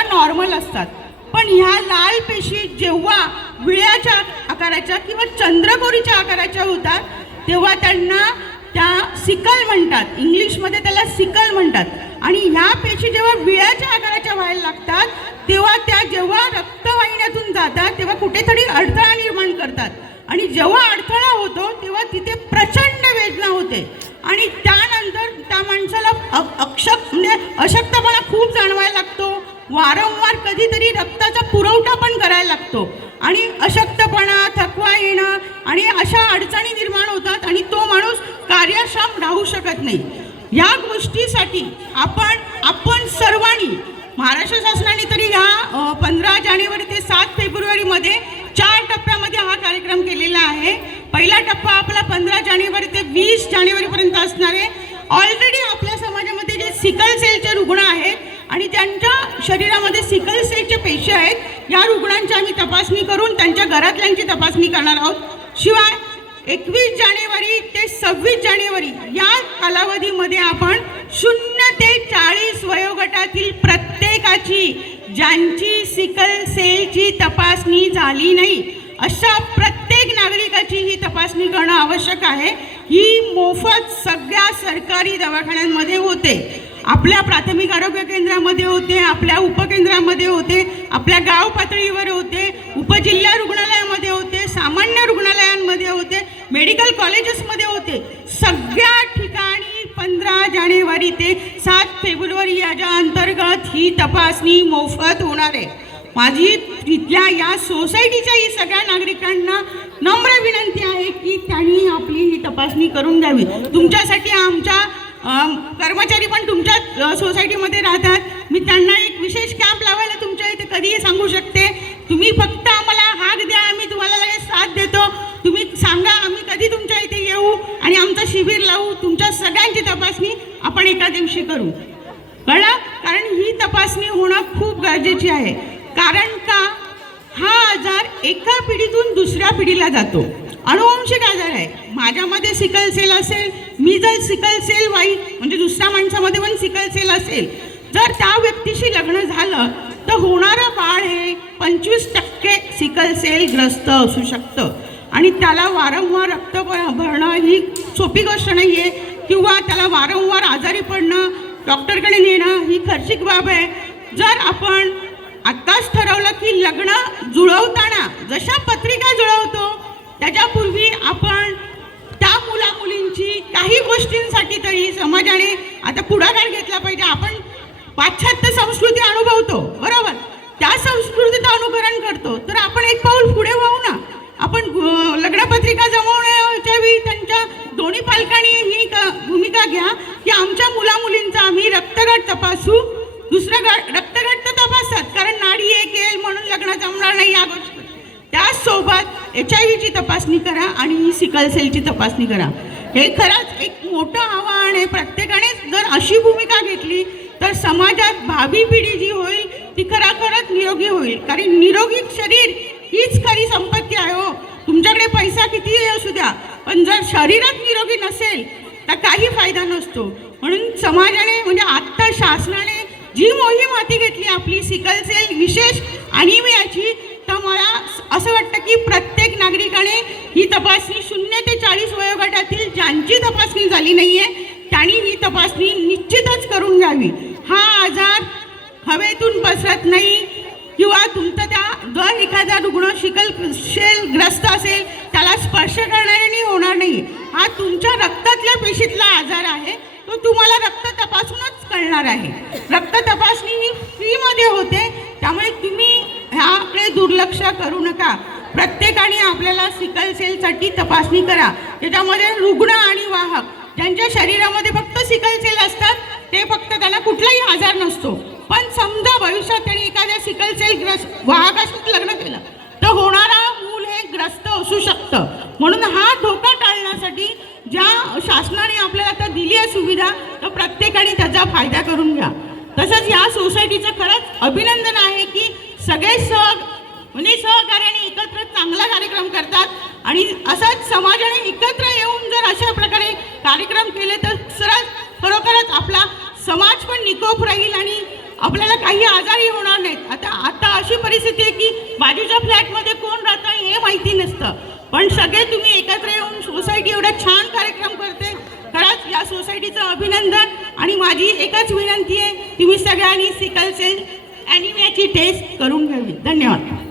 त्या नॉर्मल असतात. पण ह्या लाल पेशी जेव्हा विळ्याच्या आकाराच्या किंवा चंद्रकोरीच्या आकाराच्या होतात तेव्हा त्यांना त्या सिकल म्हणतात, इंग्लिशमध्ये त्याला सिकल म्हणतात. आणि ह्या पेशी जेव्हा विळ्याच्या आकाराच्या व्हायला लागतात तेव्हा त्या जेव्हा रक्तवाहिन्यातून जातात तेव्हा कुठेतरी अडथळा निर्माण करतात. आणि जेव्हा अडथळा होतो तेव्हा तिथे प्रचंड वेदना होते आणि त्यानंतर त्या माणसाला म्हणजे अशक्तपणा खूप जाणवायला लागतो. वारंवार कधीतरी रक्ताचा पुरवठा पण करायला लागतो आणि अशक्तपणा, थकवा येणं आणि अशा अडचणी निर्माण होतात आणि तो माणूस कार्यक्षम राहू शकत नाही. या गोष्टीसाठी आपण सर्वांनी, महाराष्ट्र शासनाने तरी ह्या 15 जानेवारी ते 7 फेब्रुवारीमध्ये 4 टप्प्यामध्ये हा कार्यक्रम केलेला आहे. पहिला टप्पा आपला 15 जानेवारी ते 20 जानेवारीपर्यंत असणार आहे. ऑलरेडी आपल्या समाजामध्ये जे सिकल सेलचे रुग्ण आहेत आणि ज्यांच्या शरीरामध्ये सिकल सेलचे पेशी आहेत, या रुग्णांची आम्ही तपासणी करून त्यांच्या घरातल्यांची तपासणी करणार आहोत. शिवाय 21 जानेवारी ते 26 जानेवारी या कालावधीमध्ये आपण 0 ते 40 वयोगटातील प्रत्येकाची, ज्यांची सिकल सेलची तपासणी झाली नाही अशा प्रत्येक नागरिकाची ही तपासणी करणं आवश्यक आहे. ही मोफत सगळ्या सरकारी दवाखान्यांमध्ये होते. आपल्या प्राथमिक आरोग्य केंद्रामध्ये होते, आपल्या उपकेंद्रामध्ये होते, आपल्या गाव पातळीवर होते, उपजिल्हा रुग्णालयामध्ये होते, सामान्य रुग्णालयांमध्ये होते, मेडिकल कॉलेजेसमध्ये होते. सगळ्या ठिकाणी 15 जानेवारी ते 7 फेब्रुवारी याच्या अंतर्गत ही तपासणी मोफत होणार आहे. माझी इथल्या या सोसायटीच्याही सगळ्या नागरिकांना नम्र विनंती आहे की त्यांनी आपली ही तपासणी करून घ्यावी. तुमच्यासाठी आमच्या कर्मचारी पण तुमच्या सोसायटीमध्ये राहतात. मी त्यांना एक विशेष कॅम्प लावायला तुमच्या इथे कधीही सांगू शकते. तुम्ही फक्त आम्हाला हाक द्या, आम्ही तुम्हाला लगेच साथ देतो. तुम्ही सांगा, आम्ही कधी तुमच्या इथे येऊ आणि आमचं शिबिर लावू. तुमच्या सगळ्यांची तपासणी आपण एका दिवशी करू. कळलं? कारण ही तपासणी होणं खूप गरजेची आहे. कारण का, हा आजार एका पिढीतून दुसऱ्या पिढीला जातो. अनुवंशिक आजार आहे. माझ्यामध्ये सिकल सेल असेल, मी जर सिकल सेल वाई म्हणजे दुसऱ्या माणसामध्ये पण सिकल सेल असेल, जर त्या व्यक्तीशी लग्न झालं तर होणारं बाळ हे 25% सिकल सेल ग्रस्त असू शकतं आणि त्याला वारंवार रक्त भरणं ही सोपी गोष्ट नाही आहे. किंवा त्याला वारंवार आजारी पडणं, डॉक्टरकडे नेणं ही खर्चिक बाब आहे. जर आपण आत्ताच ठरवलं की लग्न जुळवताना जशा पत्रिका जुळवतो त्याच्यापूर्वी आपण त्या मुलामुलींची काही गोष्टींसाठी तरी समाजाने आता पुढाकार घेतला पाहिजे. आपण पाश्चात्य संस्कृती अनुभवतो, बरोबर, त्या संस्कृतीचं अनुकरण करतो, तर आपण एक पाऊल पुढे वाहू ना. आपण लग्नपत्रिका जमवण्याच्या वेळी त्यांच्या दोन्ही पालकांनी ही भूमिका घ्या की आमच्या मुलामुलींचा आम्ही रक्तगट तपासू. दुसरं रक्तगट तर तपासतात, कारण नाडी एक येईल म्हणून लग्न जमणार नाही या गोष्टी. त्याचसोबत HIV ची तपासणी करा आणि सिकल सेलची तपासणी करा. हे खरंच एक मोठं आव्हान आहे. प्रत्येकाने जर अशी भूमिका घेतली तर समाजात भावी पिढी जी होईल ती खरोखरच निरोगी होईल. कारण निरोगी शरीर हीच खरी संपत्ती आहे. हो, तुमच्याकडे पैसा कितीही असू द्या, पण जर शरीरच निरोगी नसेल तर काही फायदा नसतो. म्हणून समाजाने म्हणजे आत्ता शासनाने जी मोहीम हाती घेतली आपली सिकल सेल विशेष अनिमियाची, तर मला असं वाटतं की प्रत्येक नागरिकाने ही तपासणी 0 ते 40 वयोगटातील ज्यांची तपासणी झाली नाही आहे त्यांनी ही तपासणी निश्चितच करून घ्यावी. हा आजार हवेतून पसरत नाही किंवा तुमचं जर एखादा रुग्ण सिकल सेल ग्रस्त असेल त्याला स्पर्श करणाऱ्याने होणार नाही. हा तुमच्या रक्तातल्या पेशीतला आजार आहे, तो तुम्हाला रक्त तपासूनच कळणार आहे. रक्त तपासणी ही फ्रीमध्ये होते, त्यामुळे तुम्ही ह्याकडे दुर्लक्ष करू नका. प्रत्येकाने आपल्याला सिकल सेलसाठी तपासणी करा. त्याच्यामध्ये रुग्ण आणि वाहक ज्यांच्या शरीरामध्ये फक्त सिकल सेल असतात ते फक्त त्यांना कुठलाही आजार नसतो. पण समजा भविष्यात त्यांनी एखाद्या सिकल सेल वाहकाशी लग्न केलं तर होणारा मूल हे ग्रस्त असू शकतं. म्हणून हा धोका टाळण्यासाठी ज्या शासनाने आपल्याला आता दिली आहे सुविधा, तर प्रत्येकाने त्याचा फायदा करून घ्या. तसंच या सोसायटीचं खरंच अभिनंदन आहे की सगळे सहकार्याने एकत्र चांगला कार्यक्रम करतात आणि असाच समाजाने एकत्र येऊन जर अशा प्रकारे कार्यक्रम केले तर खरोखरच आपला समाज पण निकोप राहील आणि आपल्याला काही आजारही होणार नाहीत. आता आता अशी परिस्थिती आहे की बाजूच्या फ्लॅटमध्ये कोण राहतं हे माहिती नसतं, पण सगळे तुम्ही एकत्र येऊन सोसायटी एवढा छान कार्यक्रम करते. खरंच या सोसायटीचं अभिनंदन. आणि माझी एकच विनंती आहे, तुम्ही सगळ्यांनी सिकल सेल ॲनिमियाची टेस्ट करून घ्यावी. धन्यवाद.